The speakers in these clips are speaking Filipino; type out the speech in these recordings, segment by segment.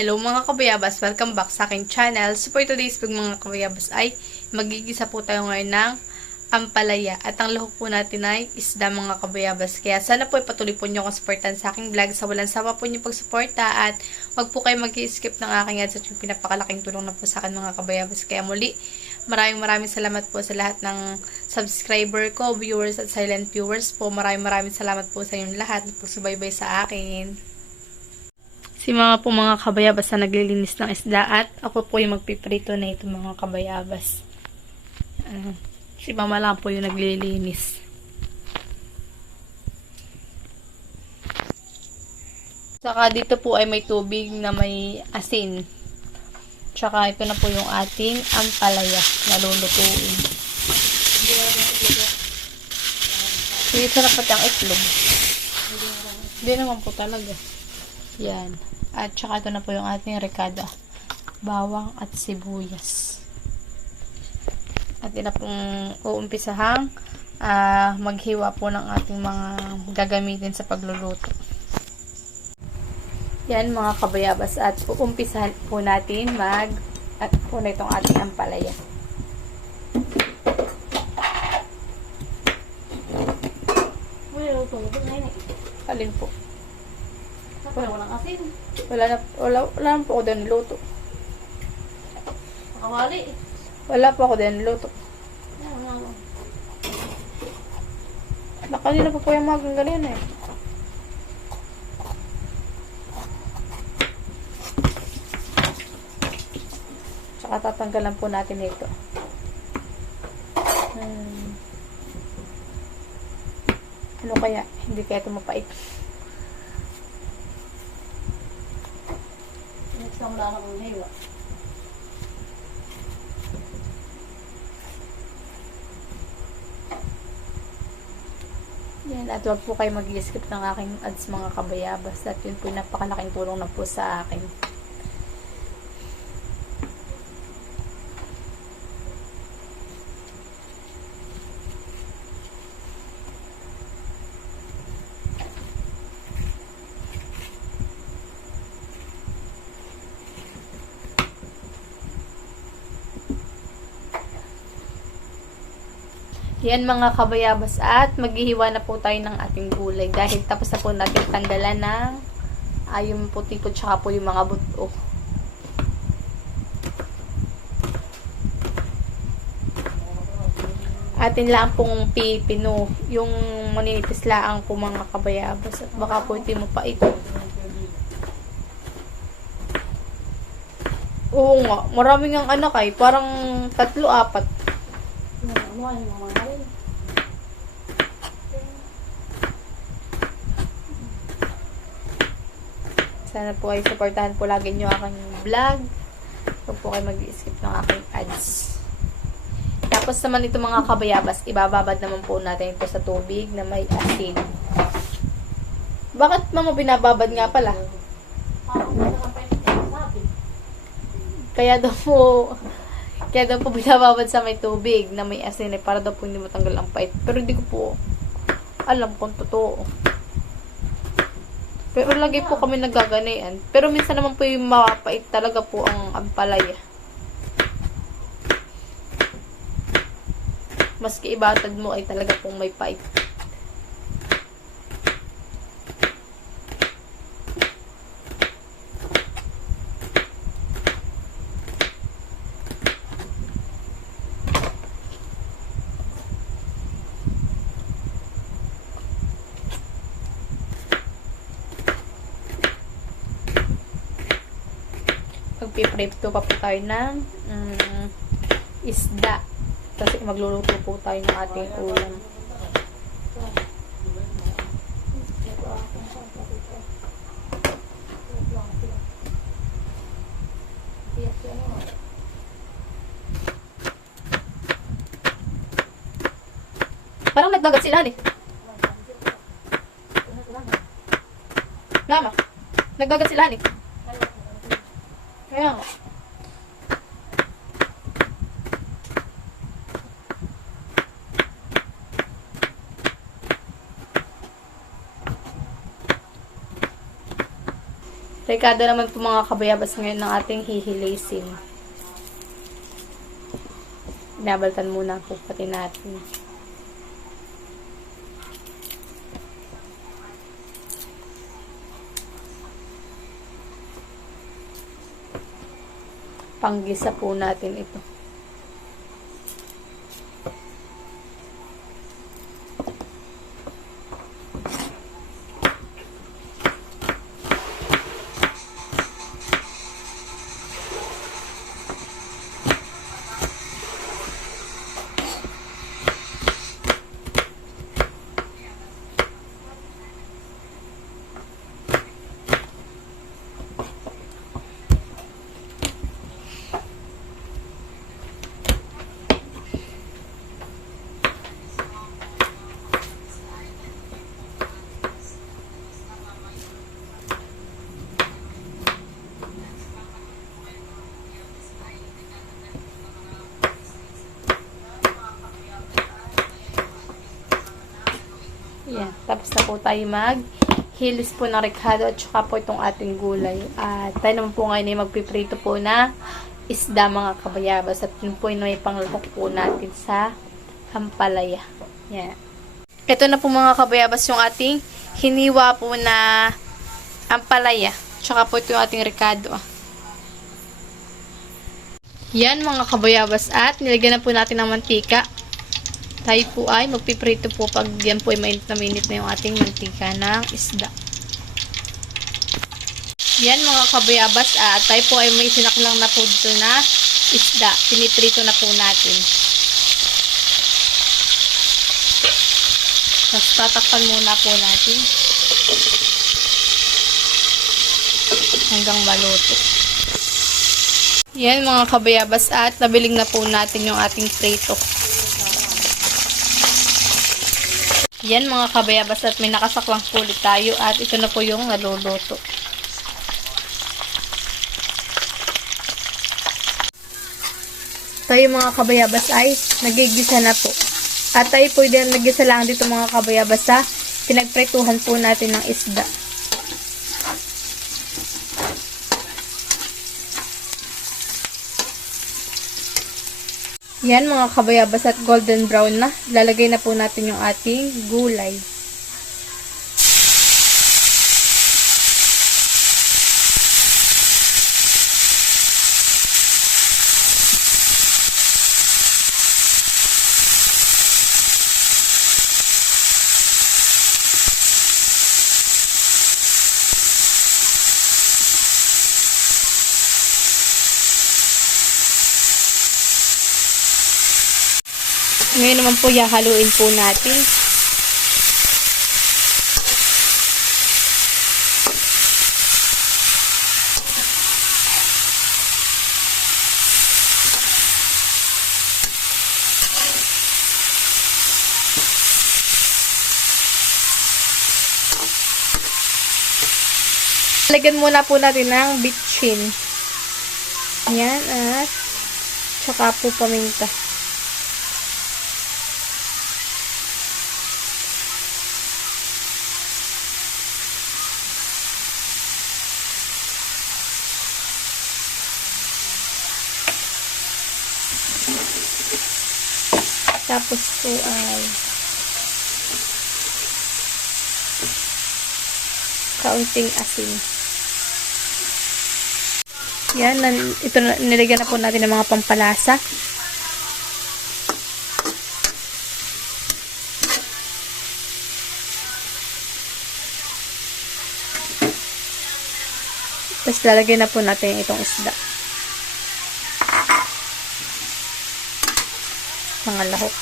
Hello mga kabayabas, welcome back sa aking channel. So for today's vlog mga kabayabas ay magigisa po tayo ngayon ng ampalaya. At ang lahok po natin ay isda mga kabayabas. Kaya sana po ipatuloy po nyo akong supportan sa aking vlog. Sa walang sawa po nyo pagsuporta at wag po kayo mag-skip ng aking ads at yung pinapakalaking tulong na po sa akin mga kabayabas. Kaya muli, maraming salamat po sa lahat ng subscriber ko, viewers at silent viewers po. Maraming salamat po sa inyong lahat na pagsubaybay sa akin. Si mga kabayabas na naglilinis ng isda at ako po yung magpiprito na ito mga kabayabas. Si mama lang po yung naglilinis. Saka dito po ay may tubig na may asin. Tsaka ito na po yung ating ampalaya na lulutuin. Dito na pati ang itlog. Hindi naman po talaga. Yan. At saka ito na po yung ating rekada. Bawang at sibuyas. At ina pong uumpisahang maghiwa po ng ating mga gagamitin sa pagluluto. Yan mga kabayabas. At uumpisahan po natin at po na itong ating ampalaya. Alin po? Walang asin. Wala po ako doon niluto. Nakawali. Wala po ako doon niluto. Kanina pa po yung mga ganyan eh. Tsaka tatanggalan po natin ito. Ano kaya? Hindi kaya ito mapait. Next wala na kong hiwa. Yan, at wag po kayo mag-skip ng aking ads mga kabayabas. At yun po yung napakalaking tulong na po sa akin. Yan mga kabayabas at maghihiwa na po tayo ng ating gulay dahil tapos na po natin tanggalan ng yung puti po tsaka po yung mga buto. Atin lang pong pipino yung maninipis laang po mga kabayabas at baka po hindi mo pa ito. Oo nga, maraming ang anak ay parang 3-4. Sana po ay supportahan po lagi nyo aking vlog. Huwag po kayo mag-skip ng aking ads. Tapos naman ito mga kabayabas, ibababad naman po natin ito sa tubig na may asin. Bakit mama binababad nga pala? Kaya daw po binababad sa may tubig na may asin para daw po hindi matanggal ang pait. Pero hindi ko po alam kung totoo. Pero lagi po kami naggaganian. Pero minsan naman po yung mapait talaga po ang ampalaya. Maski ibatad mo ay talaga pong may pait. Magpiprito pa po tayo ng isda. Kasi magluluto po tayo ng ating ulam. Parang nagdagat sila eh. Lama. Nagdagat sila eh. Kaya nga. Rekado naman po mga kabayabas ngayon ng ating hihilisin. Binabaltan muna po pati natin. Panggisa po natin ito. Yan. Tapos na po tayo mag-hilis po ng rekado at saka po itong ating gulay. At tayo naman po ngayon ay magpiprito po na isda mga kabayabas. At yun po yung may panglahok po natin sa ampalaya. Yan. Ito na po mga kabayabas yung ating hiniwa po na ampalaya. Tsaka po ito yung ating rekado. Yan mga kabayabas at nilagyan na po natin ng mantika. Tayo po ay magpiprito po pag yan po ay mainit na yung ating mantika ng isda. Yan mga kabayabas at tayo po ay may sinaklang na po dito na isda. Piniprito na po natin. Tapos tatakpan muna po natin hanggang maluto. Yan mga kabayabas at nabiling na po natin yung ating prito. Yan mga kabayabas at may nakasaklang po ulit tayo at ito na po yung naluluto. Tayo mga kabayabas ay nagigisa na po. At tayo po din nagigisa lang dito mga kabayabas sa pinagprituhan po natin ng isda. Yan mga kabayabas at golden brown na. Lalagay na po natin yung ating gulay. Ngayon naman po, haluin po natin. Lagyan muna po natin ng bitchin. Yan at tsaka po paminta. Tapos po ay kaunting asin. Yan, ito nilagyan na po natin ng mga pampalasa. Tapos lalagyan na po natin itong isda. Mga lahok.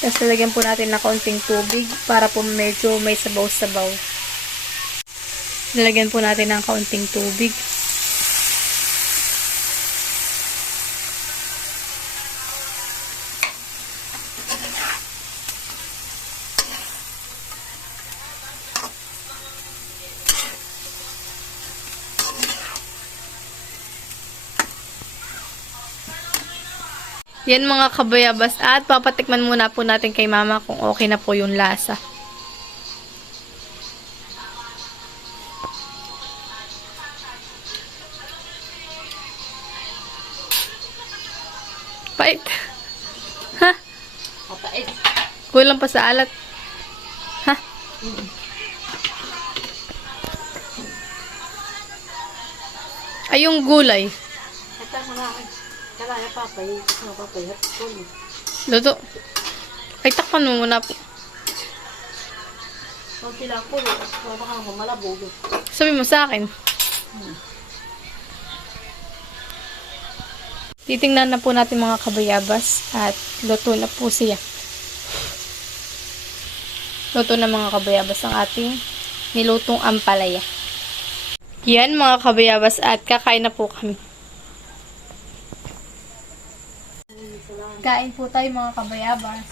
Tapos lalagyan po natin ng kaunting tubig para po medyo may sabaw-sabaw. Lalagyan po natin ng kaunting tubig. Yan mga kabayabas. At papatikman muna po natin kay mama kung okay na po yung lasa. Pait. Ha? Mapait. Kulang pa sa alat. Ha? Ay, yung gulay. Ito mga kala na papay. Ito na papay. Hapon. Luto. Ay, takpan mo muna po. Pag sila ko, baka malabog. Sabi mo sa akin. Titingnan na po natin mga kabayabas at luto na po siya. Luto na mga kabayabas ang ating nilutong ampalaya. Yan mga kabayabas at kakain na po kami. Kain po tayo mga kabayabas.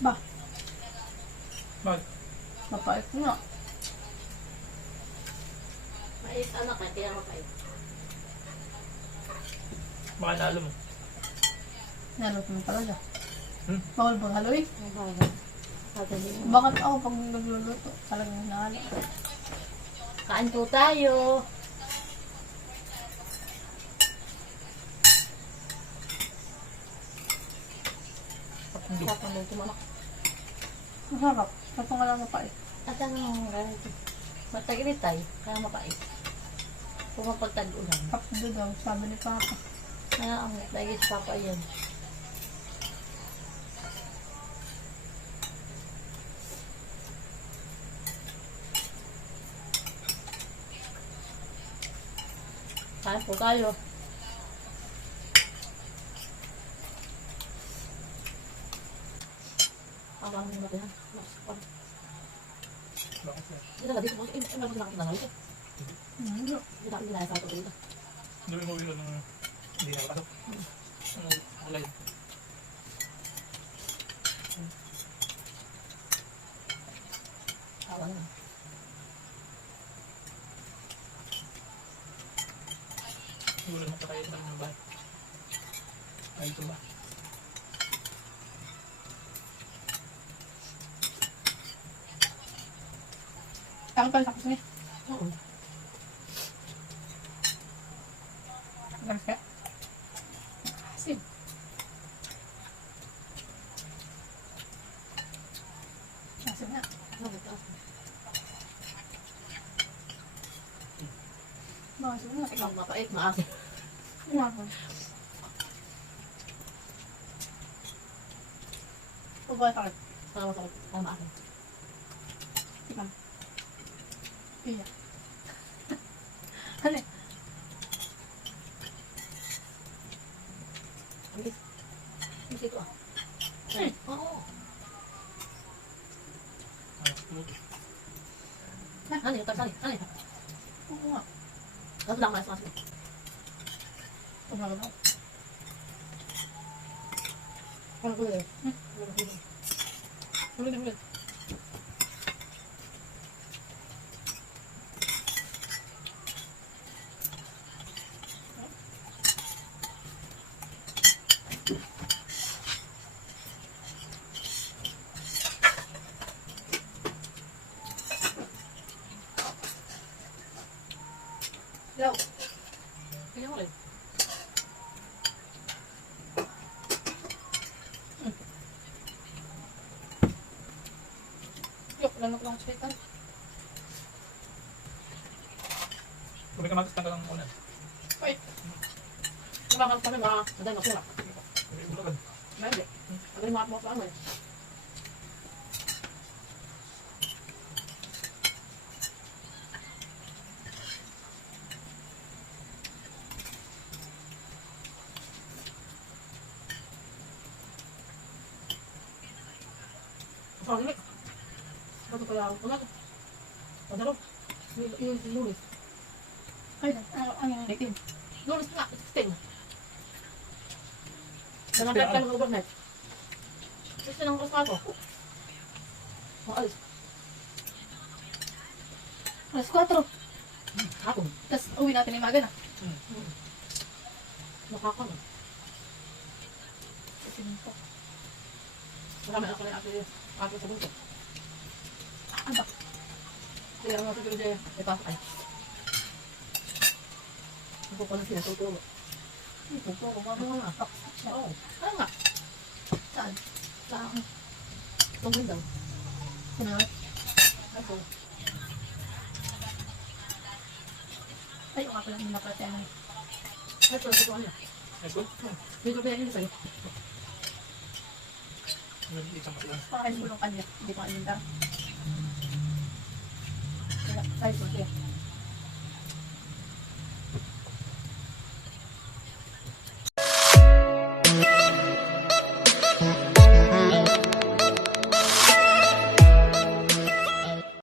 Ba, Bakit? mapait nga. Mais anak na, kaya mapait. Baka nalo mo. Naluto mo talaga. Hmm? Bawal ba haloy? Ang bahay. Sabi mo. Bakit ako pag nagluluto? Talagang nahalo. Kain po tayo. Sarap ng luto mo, anak. Masarap. Tapos nga lang mapait. At ang ganito. Matagilid tayo, kaya mapait. Kung mapagtag-ulan. Kapdo daw, sabi ni Papa. Kaya ang lagi sa papa yan. Kain po tayo. Ang dami naman natin. Bakit yan? Ito na dito. Ito na nakakita na ito. Hindi. Ito na pinaya sa ito dito. Gawin mo ilo ng hindi nakapasok. Ano, alay. Awa na. Siguro naman kaya ito ng bahay. Ay, ito ba? Takot pala tapos niya. Oo. Gamas ka? Asin. Asin na. Asin na. Ang mapait, maasin. Umakan. Pagkakit takot. Sama sa ang maasin. Tikman. Iya. Ano eh? Ang bis. Ang bis ito ah. Oo. Ay, tumuto. Ano yun? Tagsali. Ano yun? Oo nga. Tapos lang maasin. Umakan ako. Ano ko yun? Ulit, ulit. Ilaw. Ilaw ulit. Yok, lanok lang sa ito. Kung may kamatis, tanggal ang unan. Wait. Lumakang kami mga naday na sila. May ulagan. Hindi. Ano yung mga pa ano eh. Ang ulit. Bato kaya ako ulit. Ang dalo. Yung lulis. Ay, ano yung native? Lulis nga. Sting. Nanangkat ka ng overnight. Gusto ng kasama ko. Maalis. Alas 4. Hapon. Tapos uwi natin yung maga na. Nakakano. Kasi po. Marami ako na ate sa bunso. Ano ba? Kaya nga siguro siya ipasok ay. Ako pa lang sinatuturo. Tuturo ko ano nga. Oo. Ano nga? Saan? Saan? Tungkol daw. Kunwari. Ako. Ay, o nga pala yung napatay na. Ito, ito ano. Let's go. May gabi yun sa'yo. Naliliit ang kasi. Pakakain ko lang kanila. Hindi ko kanila. Kaya, size mo siya.